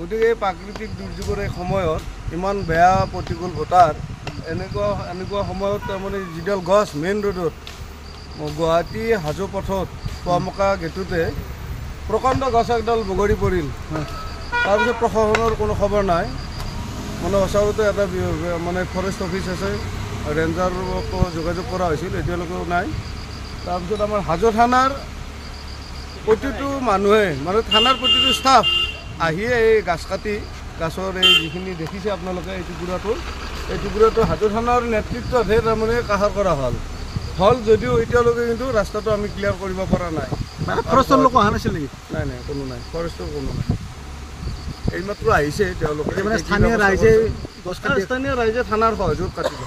গতিকে প্ৰাকৃতিক দুৰ্যোগৰ এই সময়ত ইমান বেয়া প্ৰতিকূল বতৰ এনেকুৱা সময়ত তাৰমানে যিডাল গছ মেইন ৰোডত গুৱাহাটী হাজো পথত পোৱামক্কা গেটুতে প্ৰকাণ্ড গছ একডাল বগৰি পৰিল। তাৰপিছত প্ৰশাসনৰ কোনো খবৰ নাই। মানে ওচৰতে এটা মানে ফৰেষ্ট অফিচ আছে, ৰেঞ্জাৰকো যোগাযোগ কৰা হৈছিল, এতিয়ালৈকেও নাই। তাৰপিছত আমাৰ হাজো থানাৰ প্ৰতিটো মানুহে মানে থানাৰ প্ৰতিটো ষ্টাফ আহিয়ে এই গাছ কাটি গাছৰ এই যিখিনি দেখিছে আপোনালোকে এই টুকুৰাটো হাজো থানাৰ নেতৃত্বতহে তাৰমানে কাষৰ কৰা হ'ল যদিও এতিয়ালৈকে কিন্তু ৰাস্তাটো আমি ক্লিয়াৰ কৰিব পৰা নাই। ফৰেষ্টৰ লোক অহা নাছিল নেকি? নাই, কোনো নাই, ফৰেষ্টৰ কোনো নাই। এইমাত্ৰ আহিছে তেওঁলোকে, স্থানীয় ৰাইজে থানাৰ সহযোগ কাটিলে।